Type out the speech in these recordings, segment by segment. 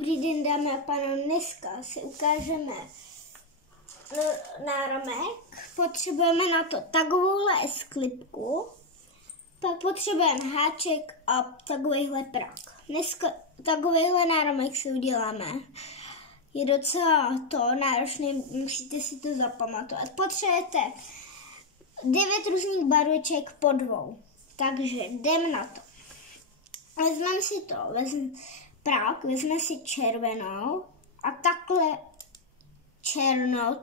Dobrý den, dámy a pánové, dneska si ukážeme náramek. Potřebujeme na to takovouhle esklipku, pak potřebujeme háček a takovýhle prak. Dneska takovýhle náramek si uděláme. Je docela náročný, musíte si to zapamatovat. Potřebujete 9 různých barviček po 2. Takže jdem na to. Vezmeme si to, vezmeme si červenou a takhle černou,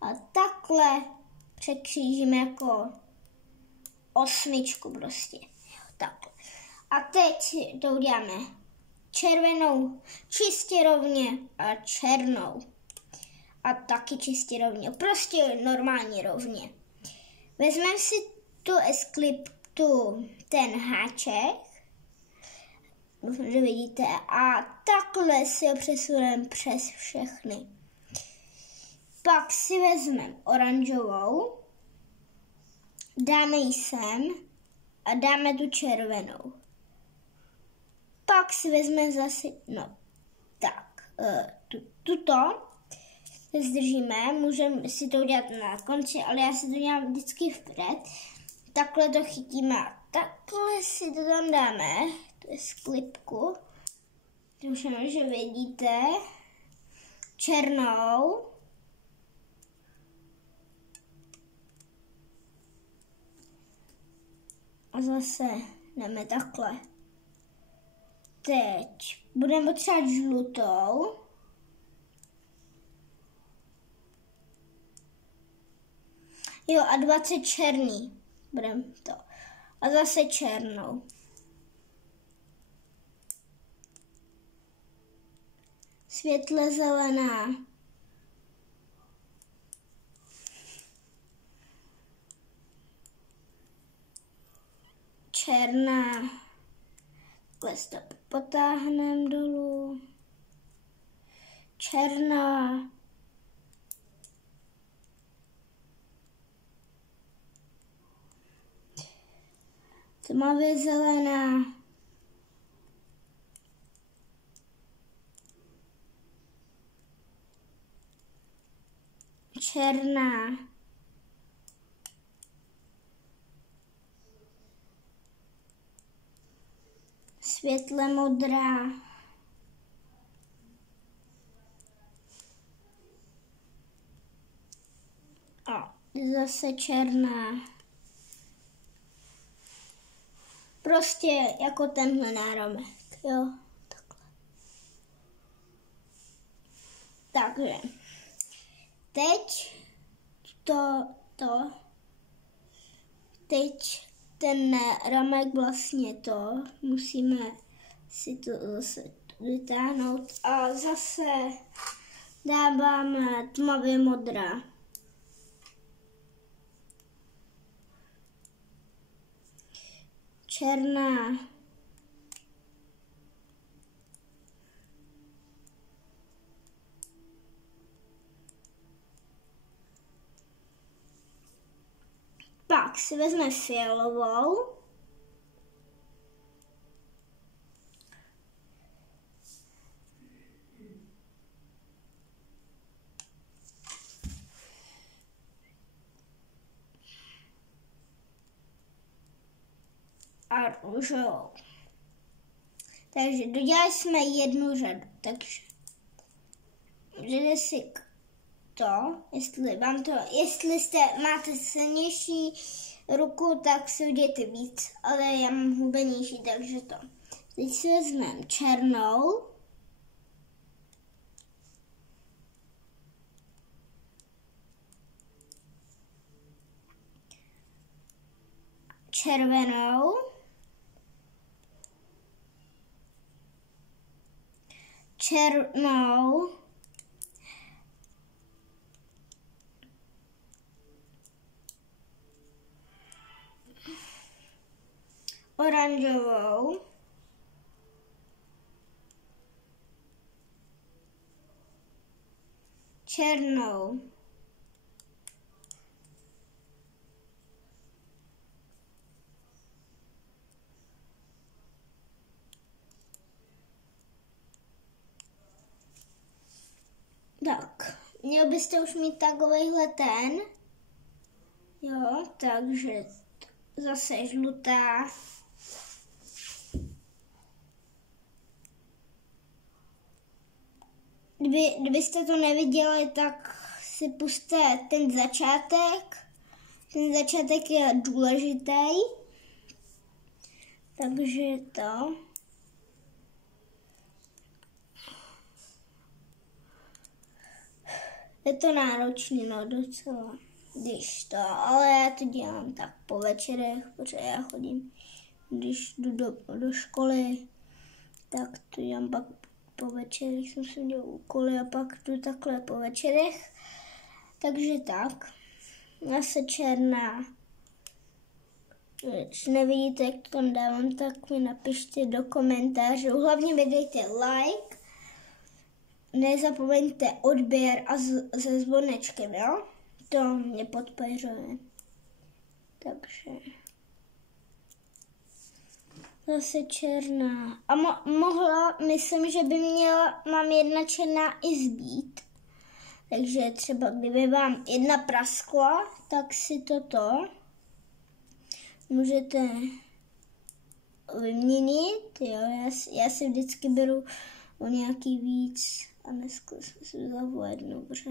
a takhle překřížíme jako 8 prostě. Takhle. A teď to uděláme červenou čistě rovně a černou. A taky čistě rovně, prostě normálně rovně. Vezmeme si tu eskliptu, ten háček, doufám, že vidíte, a takhle si ho přesuneme přes všechny. Pak si vezmeme oranžovou, dáme ji sem a dáme tu červenou. Pak si vezmeme zase, tuto, zdržíme, můžeme si to udělat na konci, ale já si to dělám vždycky vpřed. Takhle to chytíme a takhle si to tam dáme, to je sklipku, doufám, že vidíte, černou, a zase dáme takhle. Teď budeme potřebovat žlutou, jo, a 20 černý. Budeme to. A zase černou. Světle zelená. Černá. Takhle to potáhneme dolů. Černá. Tmavě zelená. Černá. Světle modrá. A zase černá. Prostě jako tenhle náramek, jo, takhle. Takže, teď teď ten náramek vlastně musíme si to zase vytáhnout a zase dáváme tmavě modrá. Černá. Pak si vezme fialovou. A růžovou. Takže dodělali jsme jednu řadu, takže můžete si jestli máte silnější ruku, tak si udějte víc, ale já mám hubenější, takže to. Teď si vezmeme černou. Červenou. Černou, oranžovou, černou, Tak, měl byste už mít takovejhle ten. Jo, takže zase žlutá. Kdybyste to neviděli, tak si pusťte ten začátek. Ten začátek je důležitý. Takže to. Je to náročný, no docela. Když to, ale já to dělám tak po večerech, protože já chodím, když jdu do školy, tak to dělám pak po večerech, jsem si dělal úkoly a pak jdu takhle po večerech. Takže tak, zase černá. Když nevidíte, jak to tam dávám, tak mi napište do komentářů. Hlavně mi dejte like, nezapomeňte odběr a se zvonečkem, jo? To mě podpořuje. Takže zase černá. A mohla, myslím, že by mám jedna černá i zbýt. Takže třeba kdyby vám jedna praskla, tak si toto můžete vyměnit. Jo? Já si vždycky beru o nějaký víc a dneska jsme si vzal jednu, protože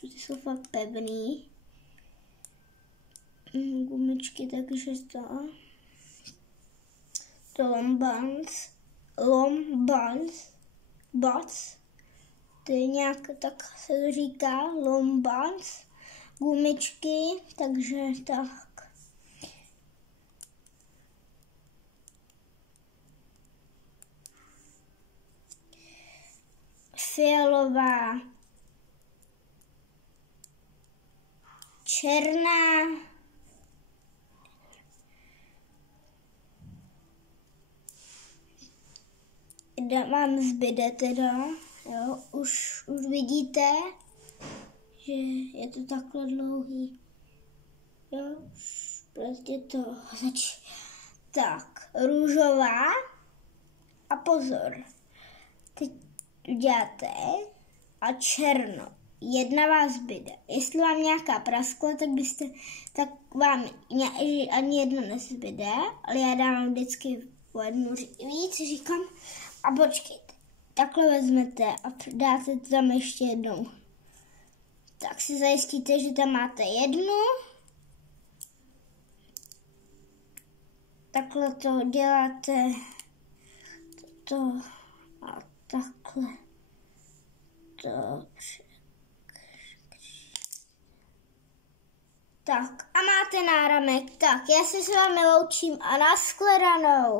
ty jsou fakt pevný. Gumičky, takže to Lombans, to je nějak, tak se to říká, Lombans, gumičky, takže tak. Fialová, černá, mám zbyde teda, jo, už vidíte, že je to takhle dlouhý, jo, už prostě to tak, růžová a pozor, teď uděláte a černo. Jedna vás zbyde. Jestli vám nějaká praskla, tak vám ani jedno nezbyde, ale já dávám vždycky po jednu víc, říkám, a počkejte, takhle vezmete a dáte tam ještě jednou. Tak si zajistíte, že tam máte jednu. Takhle to děláte, to a takhle. Dobře. Tak a máte náramek. Tak, já se s vámi loučím a nashledanou.